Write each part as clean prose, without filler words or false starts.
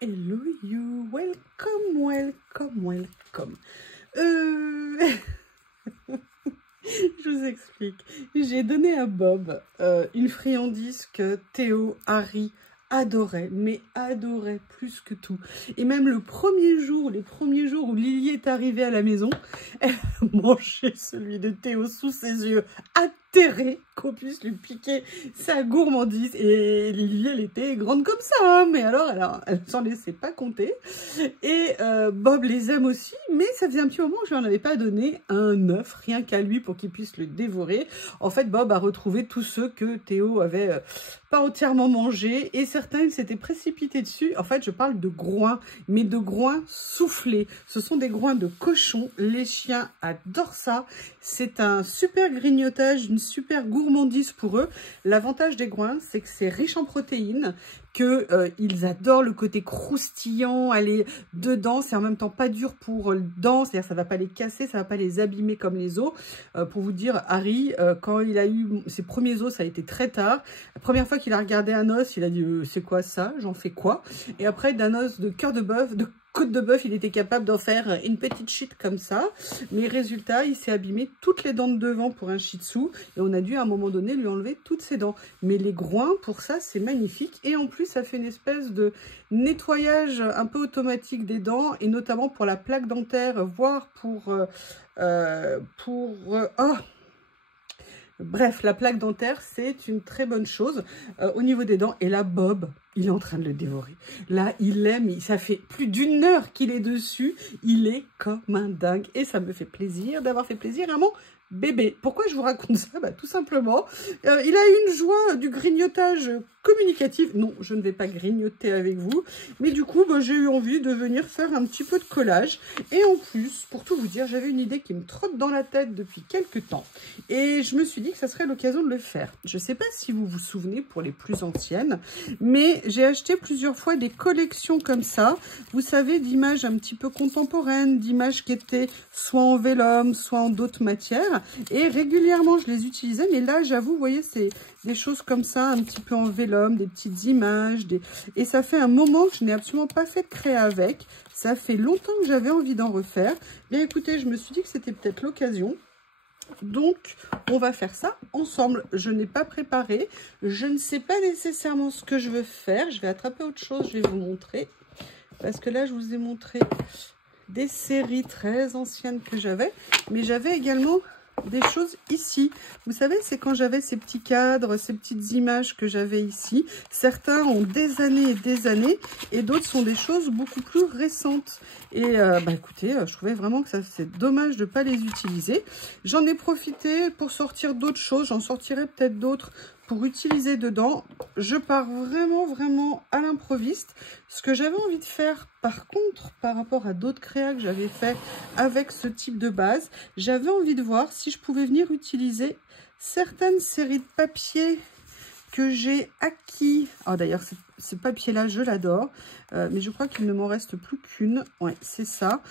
Hello you, welcome, welcome, welcome. Je vous explique. J'ai donné à Bob une friandise que Théo, Harry adorait, mais adorait plus que tout. Et même les premiers jours où Lily est arrivée à la maison, elle a mangé celui de Théo sous ses yeux, atterrée qu'on puisse lui piquer sa gourmandise. Et Lily, elle était grande comme ça, hein, mais alors elle s'en laissait pas compter. Et Bob les aime aussi, mais ça faisait un petit moment que je lui en avais pas donné un œuf, rien qu'à lui pour qu'il puisse le dévorer. En fait, Bob a retrouvé tous ceux que Théo avait pas entièrement mangés, et certains, il s'était précipité dessus. En fait, je parle de groins, mais de groins soufflés. Ce sont des groins de cochon. Les chiens adorent ça. C'est un super grignotage, une super gourmandise pour eux. L'avantage des groins, c'est que c'est riche en protéines, qu'ils adorent le côté croustillant, aller dedans, c'est en même temps pas dur pour le dents, c'est-à-dire ça va pas les casser, ça va pas les abîmer comme les os. Pour vous dire, Harry, quand il a eu ses premiers os, ça a été très tard. La première fois qu'il a regardé un os, il a dit c'est quoi ça, j'en fais quoi? Et après, d'un os de cœur de bœuf, de côte de bœuf, il était capable d'en faire une petite shit comme ça. Mais résultat, il s'est abîmé toutes les dents de devant pour un shih tzu. Et on a dû à un moment donné lui enlever toutes ses dents. Mais les groins, pour ça, c'est magnifique. Et en plus, ça fait une espèce de nettoyage un peu automatique des dents. Et notamment pour la plaque dentaire, voire pour... Bref, la plaque dentaire, c'est une très bonne chose au niveau des dents. Et là, Bob, il est en train de le dévorer. Là, il l'aime. Ça fait plus d'1 heure qu'il est dessus. Il est comme un dingue. Et ça me fait plaisir d'avoir fait plaisir à mon bébé. Pourquoi je vous raconte ça? Tout simplement, il a eu une joie du grignotage communicatif. Non, je ne vais pas grignoter avec vous. Mais du coup, j'ai eu envie de venir faire un petit peu de collage. Et en plus, pour tout vous dire, j'avais une idée qui me trotte dans la tête depuis quelques temps. Et je me suis dit que ça serait l'occasion de le faire. Je ne sais pas si vous vous souvenez pour les plus anciennes, mais j'ai acheté plusieurs fois des collections comme ça. Vous savez, d'images un petit peu contemporaines, d'images qui étaient soit en vélum, soit en d'autres matières. Et régulièrement, je les utilisais. Mais là, j'avoue, vous voyez, c'est des choses comme ça, un petit peu en vélum, des petites images. Et ça fait un moment que je n'ai absolument pas fait de créa avec. Ça fait longtemps que j'avais envie d'en refaire. Bien écoutez, je me suis dit que c'était peut-être l'occasion. Donc, on va faire ça ensemble. Je n'ai pas préparé. Je ne sais pas nécessairement ce que je veux faire. Je vais attraper autre chose. Je vais vous montrer. Parce que là, je vous ai montré des séries très anciennes que j'avais. Mais j'avais également des choses ici. Vous savez, c'est quand j'avais ces petits cadres, ces petites images que j'avais ici. Certains ont des années et des années. Et d'autres sont des choses beaucoup plus récentes. Et écoutez, je trouvais vraiment que c'est dommage de ne pas les utiliser. J'en ai profité pour sortir d'autres choses. J'en sortirai peut-être d'autres pour utiliser dedans. Je pars vraiment à l'improviste. Ce que j'avais envie de faire, par contre, par rapport à d'autres créas que j'avais fait avec ce type de base, j'avais envie de voir si je pouvais venir utiliser certaines séries de papier que j'ai acquis. Ah, d'ailleurs, ce papier-là, je l'adore. Mais je crois qu'il ne m'en reste plus qu'une. Ouais, c'est ça.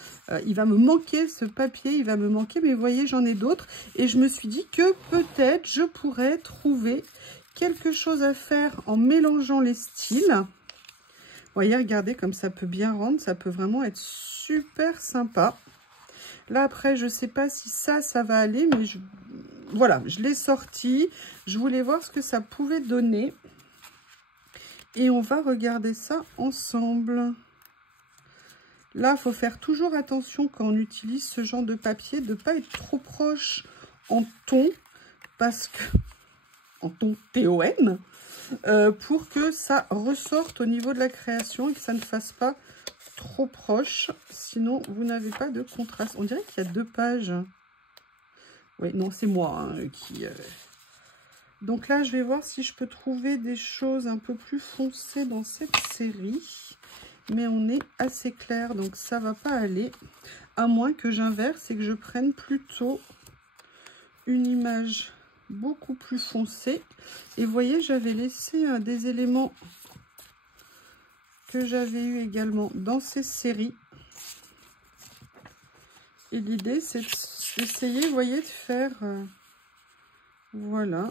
Il va me manquer ce papier, il va me manquer. Mais vous voyez, j'en ai d'autres. Et je me suis dit que peut-être je pourrais trouver quelque chose à faire en mélangeant les styles. Vous voyez, regardez comme ça peut bien rendre. Ça peut vraiment être super sympa. Là, après, je ne sais pas si ça va aller. Mais voilà, je l'ai sorti. Je voulais voir ce que ça pouvait donner. Et on va regarder ça ensemble. Là, il faut faire toujours attention quand on utilise ce genre de papier, de ne pas être trop proche en ton, parce que en ton TON, pour que ça ressorte au niveau de la création et que ça ne fasse pas trop proche. Sinon, vous n'avez pas de contraste. On dirait qu'il y a 2 pages. Oui, non, c'est moi qui... Donc là, je vais voir si je peux trouver des choses un peu plus foncées dans cette série. Mais on est assez clair, donc ça va pas aller. À moins que j'inverse et que je prenne plutôt une image beaucoup plus foncée. Et vous voyez, j'avais laissé des éléments que j'avais eu également dans ces séries. Et l'idée, c'est d'essayer, vous voyez, de faire... voilà.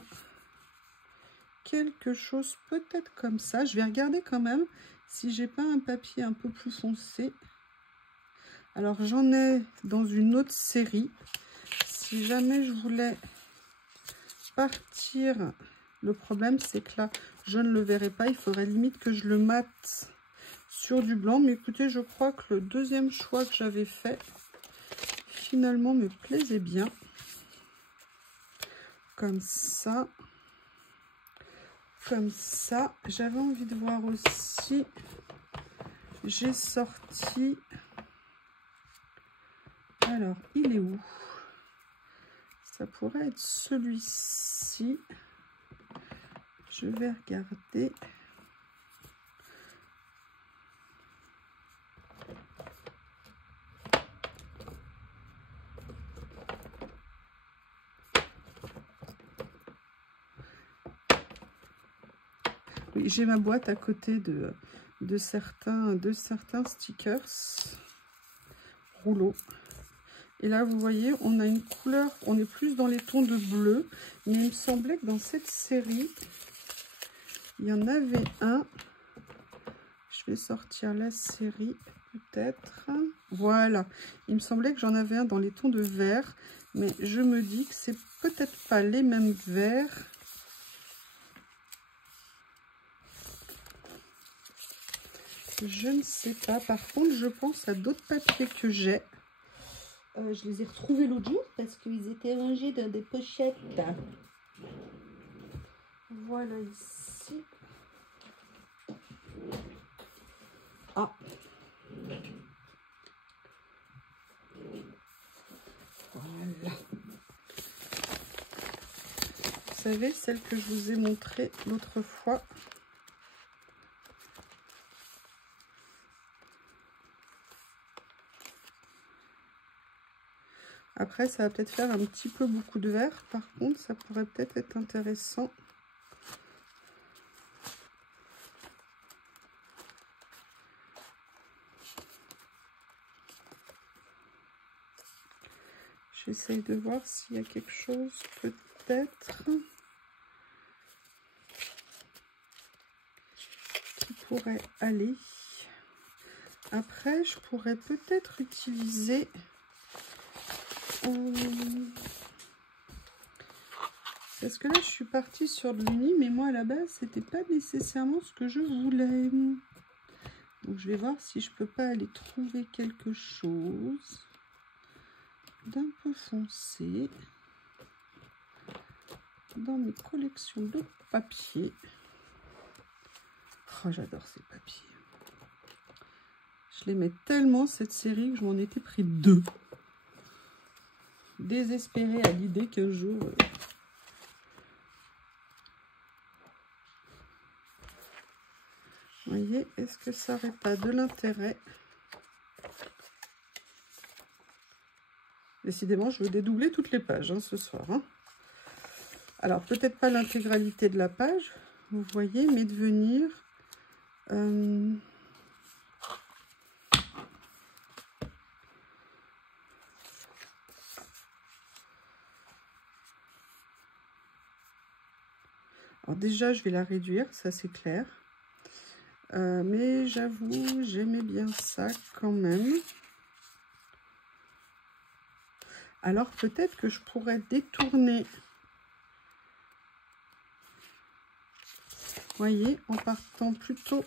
Quelque chose peut-être comme ça. Je vais regarder quand même si j'ai pas un papier un peu plus foncé. Alors j'en ai dans une autre série. Si jamais je voulais partir, le problème c'est que là je ne le verrai pas. Il faudrait limite que je le mate sur du blanc. Mais écoutez, je crois que le deuxième choix que j'avais fait finalement me plaisait bien. Comme ça. Comme ça. J'avais envie de voir aussi. J'ai sorti. Alors, il est où? Ça pourrait être celui-ci. Je vais regarder. Oui, j'ai ma boîte à côté de certains stickers rouleaux. Et là, vous voyez, on a une couleur, on est plus dans les tons de bleu. Mais il me semblait que dans cette série, il y en avait un. Je vais sortir la série, peut-être. Voilà. Il me semblait que j'en avais un dans les tons de vert. Mais je me dis que c'est peut-être pas les mêmes verts. Je ne sais pas. Par contre, je pense à d'autres papiers que j'ai. Je les ai retrouvés l'autre jour parce qu'ils étaient rangés dans des pochettes. Voilà ici. Ah. Voilà. Vous savez, celle que je vous ai montrée l'autre fois. Après, ça va peut-être faire un petit peu beaucoup de vert. Par contre, ça pourrait peut-être être intéressant. J'essaye de voir s'il y a quelque chose, peut-être, qui pourrait aller. Après, je pourrais peut-être utiliser... Parce que là, je suis partie sur de l'uni, mais moi, à la base, c'était pas nécessairement ce que je voulais. Donc, je vais voir si je peux pas aller trouver quelque chose d'un peu foncé dans mes collections de papier. Oh, j'adore ces papiers. Je l'aimais tellement, cette série, que je m'en étais pris 2. Désespérée à l'idée qu'un jour... Vous voyez, est-ce que ça n'aurait pas de l'intérêt? Décidément, je veux dédoubler toutes les pages hein, ce soir. Hein. Alors, peut-être pas l'intégralité de la page, vous voyez, mais de venir... Alors déjà, je vais la réduire, ça c'est clair. Mais j'avoue, j'aimais bien ça quand même. Alors peut-être que je pourrais détourner, vous voyez, en partant plutôt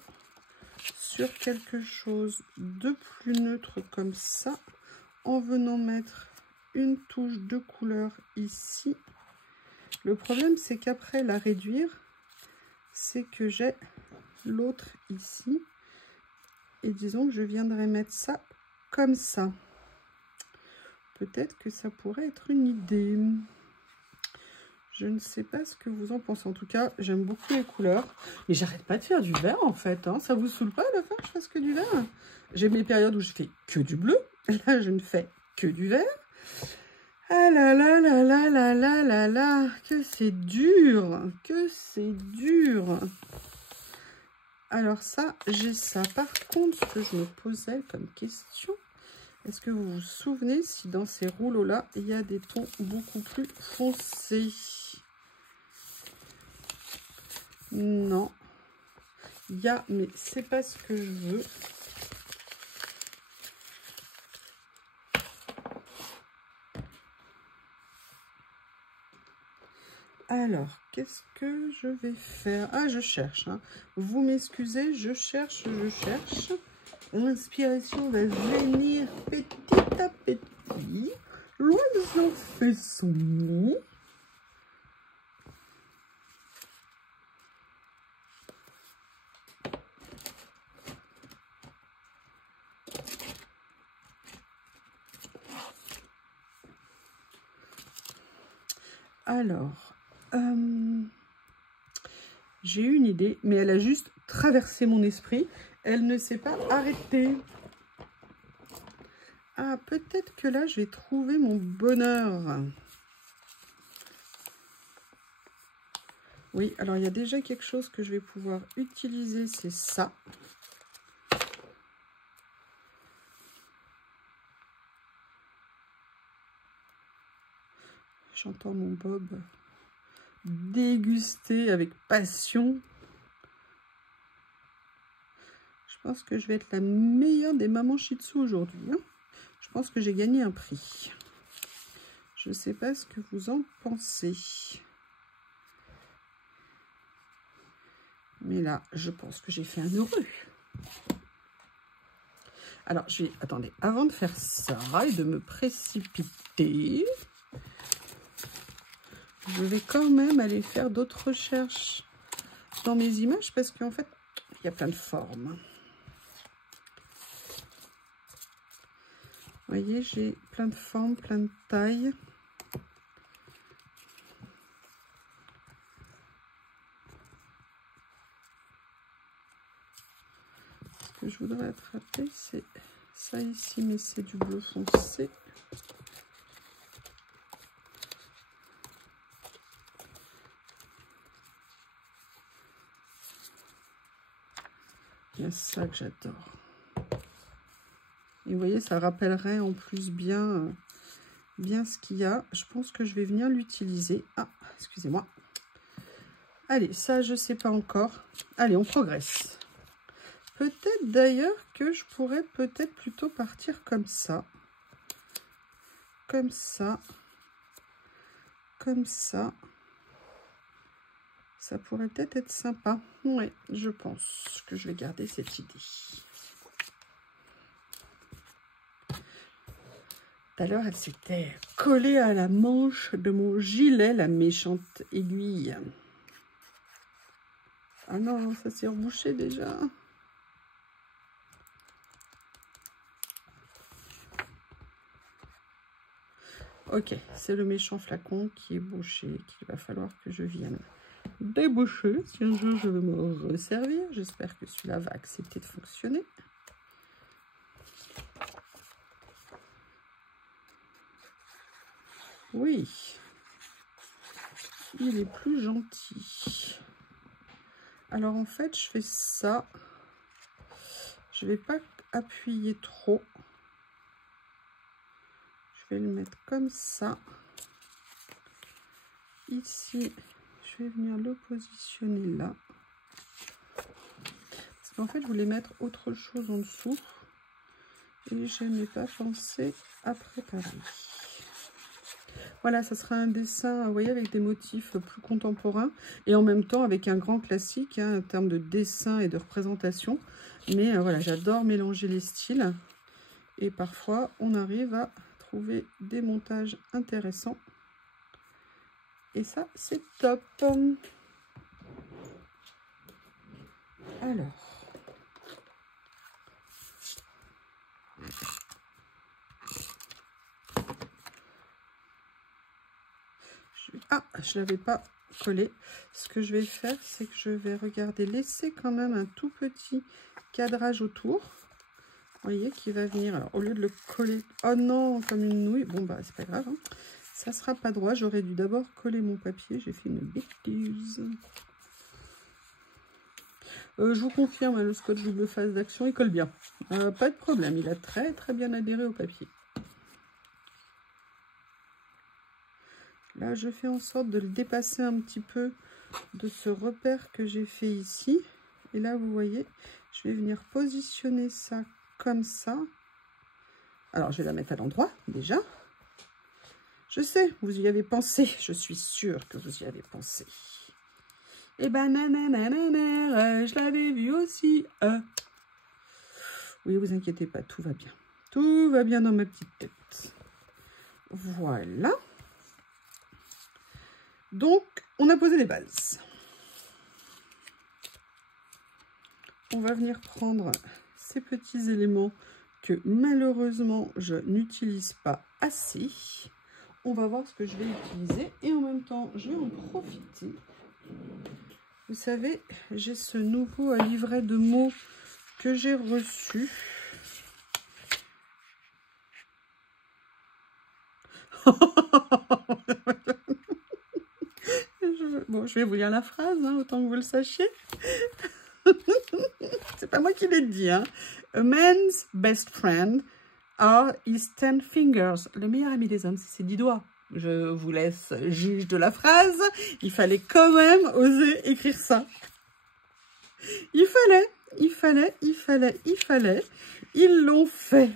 sur quelque chose de plus neutre comme ça, en venant mettre une touche de couleur ici. Le problème, c'est qu'après la réduire, c'est que j'ai l'autre ici. Et disons que je viendrai mettre ça comme ça. Peut-être que ça pourrait être une idée. Je ne sais pas ce que vous en pensez. En tout cas, j'aime beaucoup les couleurs. Mais j'arrête pas de faire du vert, en fait. Hein. Ça vous saoule pas, à la fin, que je fasse que du vert? J'ai mes périodes où je fais que du bleu. Là, je ne fais que du vert. Ah là là là là là là là là. Que c'est dur. Que c'est dur. Alors ça, j'ai ça. Par contre, ce que je me posais comme question... Est-ce que vous vous souvenez si dans ces rouleaux-là, il y a des tons beaucoup plus foncés? Non. Il y a, mais c'est pas ce que je veux. Alors, qu'est-ce que je vais faire? Ah, je cherche. Hein. Vous m'excusez, je cherche, je cherche. L'inspiration va venir petit à petit. L'oiseau fait son nid. Alors, j'ai une idée, mais elle a juste traversé mon esprit. Elle ne s'est pas arrêtée. Ah, peut-être que là, j'ai trouvé mon bonheur. Oui, alors il y a déjà quelque chose que je vais pouvoir utiliser, c'est ça. J'entends mon Bob déguster avec passion. Je pense que je vais être la meilleure des mamans Shih Tzu aujourd'hui. Hein. Je pense que j'ai gagné un prix. Je ne sais pas ce que vous en pensez. Mais là, je pense que j'ai fait un heureux. Alors, je vais... Attendez, avant de faire ça et de me précipiter... Je vais quand même aller faire d'autres recherches dans mes images parce qu'en fait, il y a plein de formes. Vous voyez, j'ai plein de formes, plein de tailles. Ce que je voudrais attraper, c'est ça ici, mais c'est du bleu foncé. Il y a ça que j'adore. Et vous voyez, ça rappellerait en plus bien ce qu'il y a. Je pense que je vais venir l'utiliser. Ah, excusez-moi. Allez, ça, je ne sais pas encore. Allez, on progresse. Peut-être d'ailleurs que je pourrais peut-être plutôt partir comme ça. Comme ça. Comme ça. Ça pourrait peut-être être sympa. Oui, je pense que je vais garder cette idée. Tout à l'heure, elle s'était collée à la manche de mon gilet, la méchante aiguille. Ah non, ça s'est rebouché déjà. Ok, c'est le méchant flacon qui est bouché, qu'il va falloir que je vienne déboucher. Si un jour je veux me resservir, j'espère que celui-là va accepter de fonctionner. Oui, il est plus gentil. Alors en fait, je fais ça. Je vais pas appuyer trop. Je vais le mettre comme ça. Ici, je vais venir le positionner là. Parce qu'en fait, je voulais mettre autre chose en dessous. Et je n'ai pas pensé à préparer. Voilà, ça sera un dessin, vous voyez, avec des motifs plus contemporains. Et en même temps, avec un grand classique, hein, en termes de dessin et de représentation. Mais voilà, j'adore mélanger les styles. Et parfois, on arrive à trouver des montages intéressants. Et ça, c'est top. Alors. Ah, je ne l'avais pas collé. Ce que je vais faire, c'est que je vais regarder, laisser quand même un tout petit cadrage autour. Vous voyez, qui va venir. Alors, au lieu de le coller, oh non, comme une nouille. Bon, bah, c'est pas grave. Hein. Ça sera pas droit. J'aurais dû d'abord coller mon papier. J'ai fait une bêtise. Je vous confirme, hein, le scotch double face d'action, il colle bien. Pas de problème. Il a très, très bien adhéré au papier. Là, je fais en sorte de le dépasser un petit peu de ce repère que j'ai fait ici. Et là, vous voyez, je vais venir positionner ça comme ça. Alors, je vais la mettre à l'endroit, déjà. Je sais, vous y avez pensé. Je suis sûre que vous y avez pensé. Et ben, nanana, je l'avais vu aussi. Oui, vous inquiétez pas, tout va bien. Tout va bien dans ma petite tête. Voilà. Donc, on a posé les bases. On va venir prendre ces petits éléments que malheureusement, je n'utilise pas assez. On va voir ce que je vais utiliser et en même temps, je vais en profiter. Vous savez, j'ai ce nouveau livret de mots que j'ai reçu. Bon, je vais vous lire la phrase, hein, autant que vous le sachiez. C'est pas moi qui l'ai dit. Hein. A man's best friend are his 10 fingers. Le meilleur ami des hommes, c'est ses 10 doigts. Je vous laisse juge de la phrase. Il fallait quand même oser écrire ça. Il fallait. Ils l'ont fait.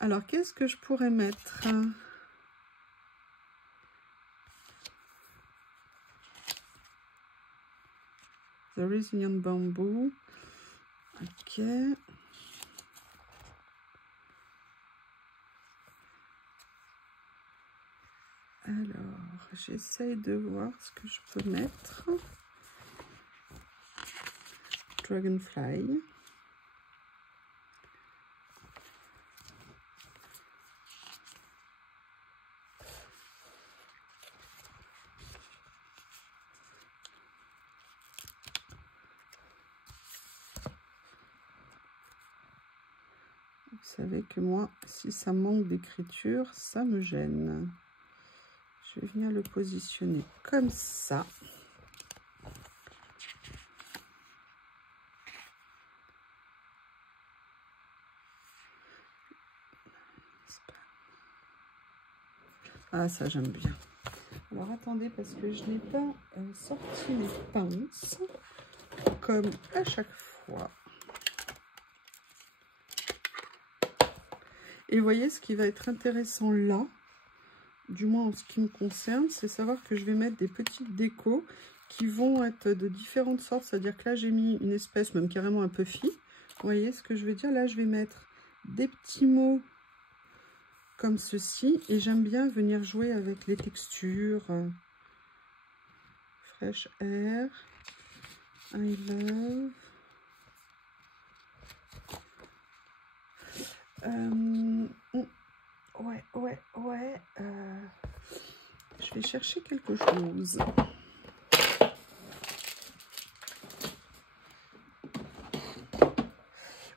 Alors, qu'est-ce que je pourrais mettre? The Resilient Bamboo. Ok. Alors, j'essaye de voir ce que je peux mettre. Dragonfly. Vous savez que moi, si ça manque d'écriture, ça me gêne. Je vais venir le positionner comme ça. Ah, ça j'aime bien. Alors attendez, parce que je n'ai pas sorti les pinces, comme à chaque fois. Et vous voyez, ce qui va être intéressant là, du moins en ce qui me concerne, c'est savoir que je vais mettre des petites décos qui vont être de différentes sortes. C'est-à-dire que là, j'ai mis une espèce, même carrément un puffy. Vous voyez ce que je veux dire? Là, je vais mettre des petits mots comme ceci. Et j'aime bien venir jouer avec les textures. Fresh Air, I love. Ouais. Je vais chercher quelque chose.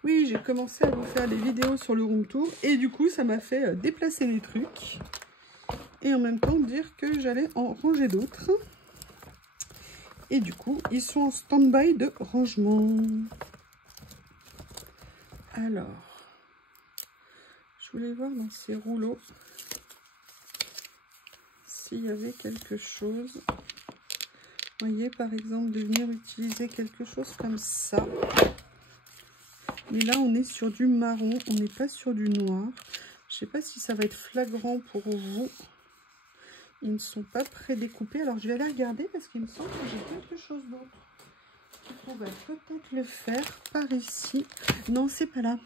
Oui, j'ai commencé à vous faire des vidéos sur le room tour et du coup, ça m'a fait déplacer les trucs et en même temps dire que j'allais en ranger d'autres. Et du coup, ils sont en stand-by de rangement. Alors, je voulais voir dans ces rouleaux s'il y avait quelque chose. Vous voyez, par exemple, de venir utiliser quelque chose comme ça. Mais là, on est sur du marron, on n'est pas sur du noir. Je ne sais pas si ça va être flagrant pour vous. Ils ne sont pas prédécoupés. Alors, je vais aller regarder parce qu'il me semble que j'ai quelque chose d'autre qui pourrait peut-être le faire par ici. Non, c'est pas là.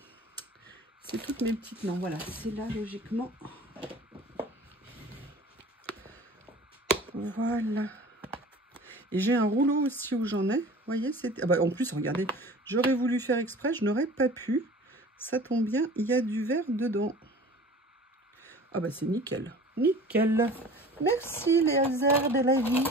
C'est toutes mes petites... Non, voilà, c'est là, logiquement. Voilà. Et j'ai un rouleau aussi où j'en ai. Vous voyez, c'était... Ah bah, en plus, regardez, j'aurais voulu faire exprès, je n'aurais pas pu. Ça tombe bien, il y a du verre dedans. Ah bah, c'est nickel. Nickel. Merci les hasards de la vie.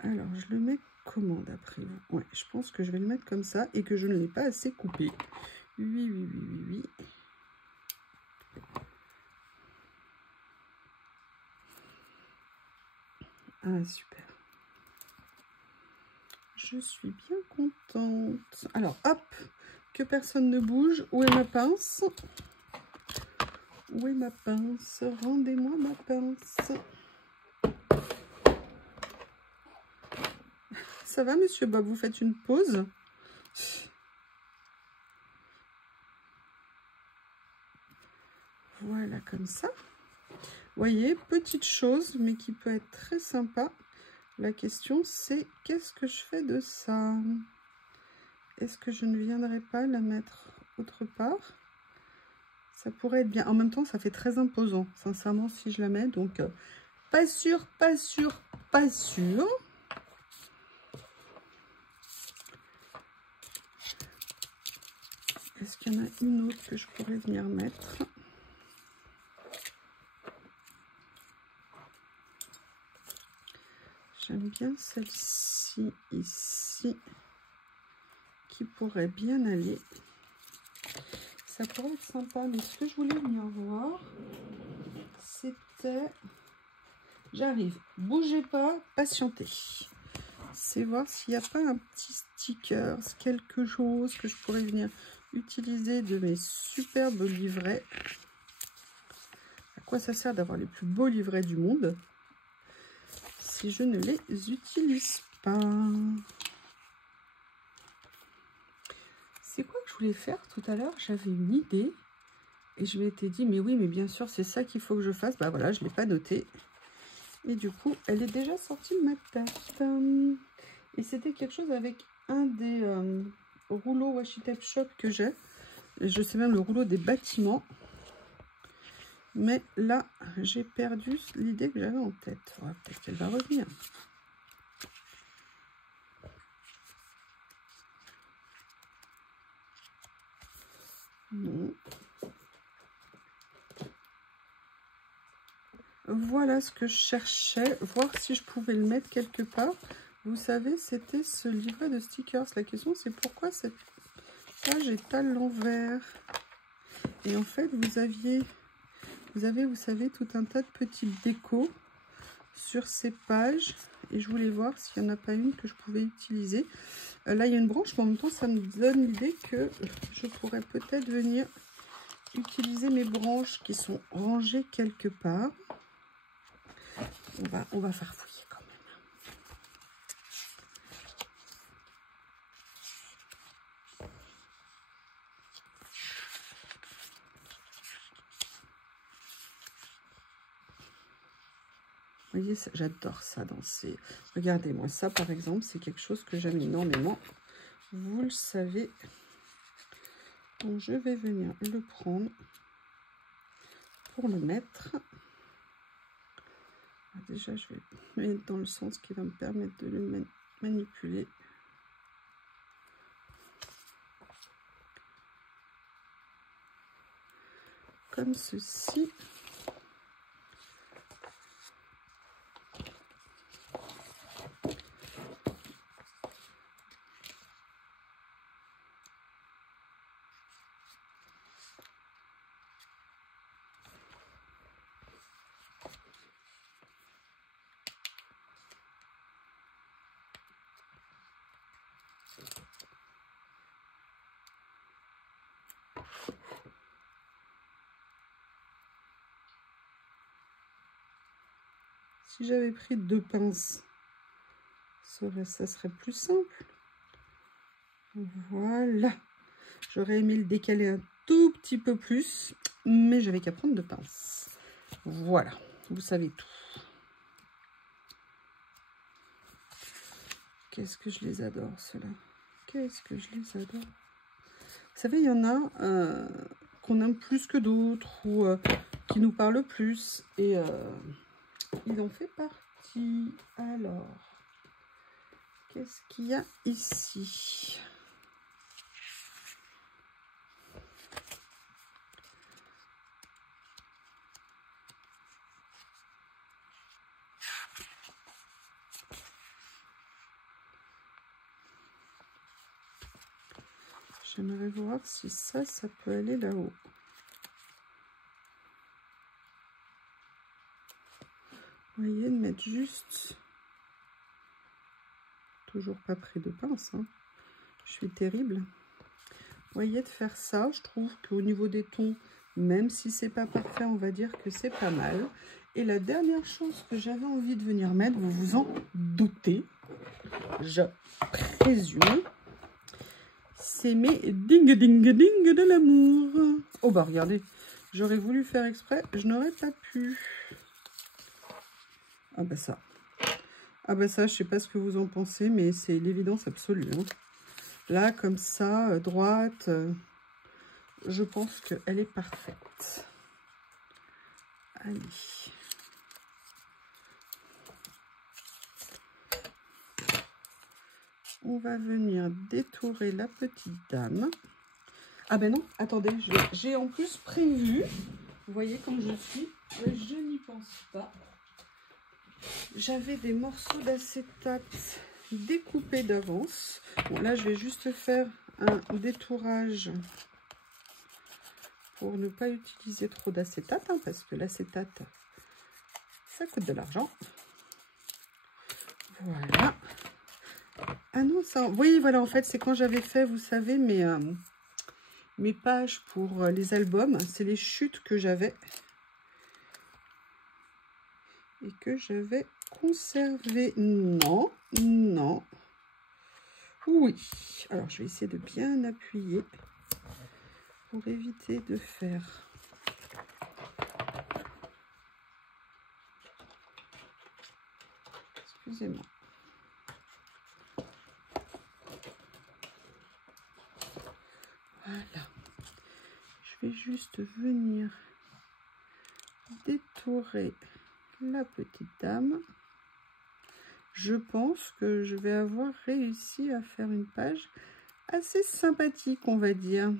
Alors, je le mets comment d'après vous? Ouais, je pense que je vais le mettre comme ça et que je ne l'ai pas assez coupé. Oui. Ah, super. Je suis bien contente. Alors, hop, que personne ne bouge. Où est ma pince? Où est ma pince? Rendez-moi ma pince. Ça va, monsieur Bob? Vous faites une pause? Voilà, comme ça. Vous voyez, petite chose, mais qui peut être très sympa. La question, c'est qu'est-ce que je fais de ça? Est-ce que je ne viendrai pas la mettre autre part? Ça pourrait être bien. En même temps, ça fait très imposant, sincèrement, si je la mets. Donc, pas sûr, pas sûr, pas sûr. Est-ce qu'il y en a une autre que je pourrais venir mettre? J'aime bien celle-ci, ici, qui pourrait bien aller. Ça pourrait être sympa, mais ce que je voulais venir voir, c'était... J'arrive, bougez pas, patientez. C'est voir s'il n'y a pas un petit sticker, quelque chose que je pourrais venir utiliser de mes superbes livrets. À quoi ça sert d'avoir les plus beaux livrets du monde si je ne les utilise pas? C'est quoi que je voulais faire tout à l'heure? J'avais une idée et je m'étais dit, mais oui, mais bien sûr, c'est ça qu'il faut que je fasse. Bah voilà, je ne l'ai pas noté. Et du coup, elle est déjà sortie de ma tête. Et c'était quelque chose avec un des rouleaux Washi Tape Shop que j'ai. Je sais même le rouleau des bâtiments. Mais là, j'ai perdu l'idée que j'avais en tête. Ouais, peut-être qu'elle va revenir. Non. Voilà ce que je cherchais. Voir si je pouvais le mettre quelque part. Vous savez, c'était ce livret de stickers. La question, c'est pourquoi cette page est à l'envers. Et en fait, vous avez, vous savez, tout un tas de petites décos sur ces pages. Et je voulais voir s'il n'y en a pas une que je pouvais utiliser. Là, il y a une branche, mais en même temps, ça me donne l'idée que je pourrais peut-être venir utiliser mes branches qui sont rangées quelque part. On va farfouiller quand même. Vous voyez, j'adore ça dans ces... Regardez, moi, ça, par exemple, c'est quelque chose que j'aime énormément. Vous le savez. Donc, je vais venir le prendre pour le mettre. Alors, déjà, je vais le mettre dans le sens qui va me permettre de le manipuler. Comme ceci. Si j'avais pris 2 pinces, ça serait plus simple. Voilà. J'aurais aimé le décaler un tout petit peu plus, mais j'avais qu'à prendre 2 pinces. Voilà, vous savez tout. Qu'est-ce que je les adore, ceux-là. Qu'est-ce que je les adore. Vous savez, il y en a qu'on aime plus que d'autres ou qui nous parlent plus. Et il en fait partie. Alors, qu'est-ce qu'il y a ici? J'aimerais voir si ça peut aller là-haut. Vous voyez, de mettre juste... Toujours pas pris de pince, hein. Je suis terrible. Vous voyez, de faire ça, je trouve qu'au niveau des tons, Même si c'est pas parfait, on va dire que c'est pas mal. Et la dernière chose que j'avais envie de venir mettre, vous vous en doutez, je présume, c'est mes ding ding ding de l'amour. Oh bah regardez, j'aurais voulu faire exprès, je n'aurais pas pu. Ah bah ça. Ah bah ça, je sais pas ce que vous en pensez, mais c'est l'évidence absolue. Hein. Là, comme ça, droite, je pense qu'elle est parfaite. Allez. On va venir détourer la petite dame. Ah ben non, attendez, j'ai en plus prévu, vous voyez comme je suis, je n'y pense pas. J'avais des morceaux d'acétate découpés d'avance. Bon là, je vais juste faire un détourage pour ne pas utiliser trop d'acétate, hein, parce que l'acétate, ça coûte de l'argent. Voilà. Ah non, ça, vous voyez, voilà, en fait, c'est quand j'avais fait, vous savez, mes pages pour les albums. C'est les chutes que j'avais et que j'avais conservées. Non, non. Oui. Alors, je vais essayer de bien appuyer pour éviter de faire... Excusez-moi. Voilà. Je vais juste venir détourer la petite dame. Je pense que je vais avoir réussi à faire une page assez sympathique, on va dire.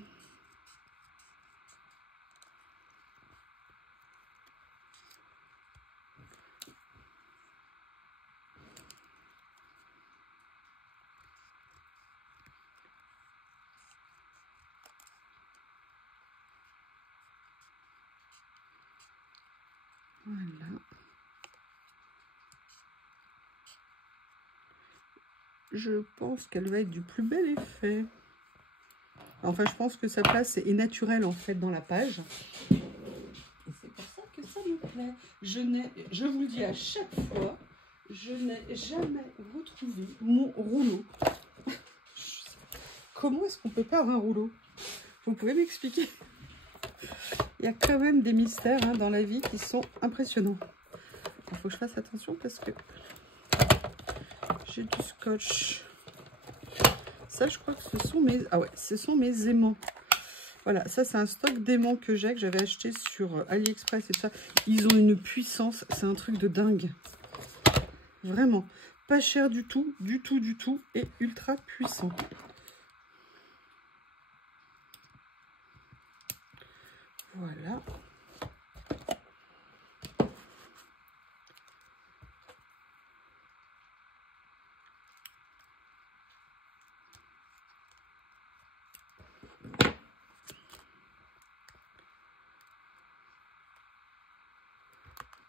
Voilà. Je pense qu'elle va être du plus bel effet. Enfin, je pense que sa place est naturelle en fait dans la page. Et c'est pour ça que ça me plaît. Je vous le dis à chaque fois, je n'ai jamais retrouvé mon rouleau. Comment est-ce qu'on peut perdre un rouleau? Vous pouvez m'expliquer? Il y a quand même des mystères hein, dans la vie qui sont impressionnants. Il faut que je fasse attention parce que j'ai du scotch. Ça, je crois que ce sont mes... Ah ouais, ce sont mes aimants. Voilà, ça, c'est un stock d'aimants que j'avais acheté sur AliExpress et tout ça. Ils ont une puissance, c'est un truc de dingue. Vraiment. Pas cher du tout, du tout, du tout. Et ultra puissant. Voilà.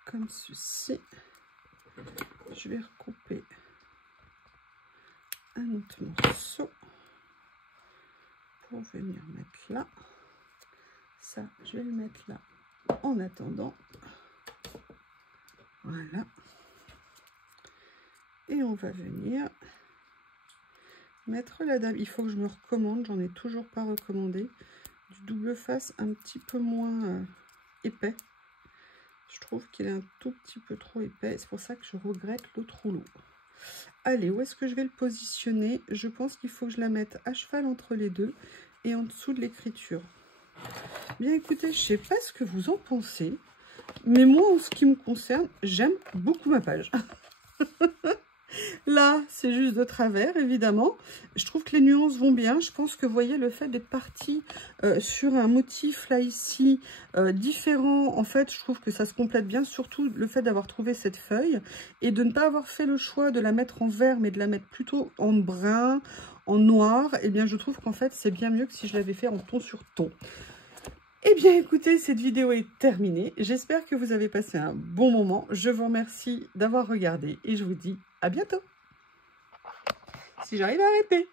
Comme ceci. Je vais recouper un autre morceau pour venir mettre là. Ça, je vais le mettre là en attendant. Voilà. Et on va venir mettre la dame. Il faut que je me recommande, j'en ai toujours pas recommandé. Du double face un petit peu moins épais. Je trouve qu'il est un tout petit peu trop épais. C'est pour ça que je regrette l'autre rouleau. Allez, où est-ce que je vais le positionner? Je pense qu'il faut que je la mette à cheval entre les deux et en dessous de l'écriture. Bien écoutez, je sais pas ce que vous en pensez, mais moi, en ce qui me concerne, j'aime beaucoup ma page. Là, c'est juste de travers, évidemment. Je trouve que les nuances vont bien. Je pense que, vous voyez, le fait d'être parti sur un motif, là, ici, différent, en fait, je trouve que ça se complète bien. Surtout le fait d'avoir trouvé cette feuille et de ne pas avoir fait le choix de la mettre en vert, mais de la mettre plutôt en brun, en noir. Eh bien, je trouve qu'en fait, c'est bien mieux que si je l'avais fait en ton sur ton. Eh bien, écoutez, cette vidéo est terminée. J'espère que vous avez passé un bon moment. Je vous remercie d'avoir regardé et je vous dis à bientôt. Si j'arrive à arrêter.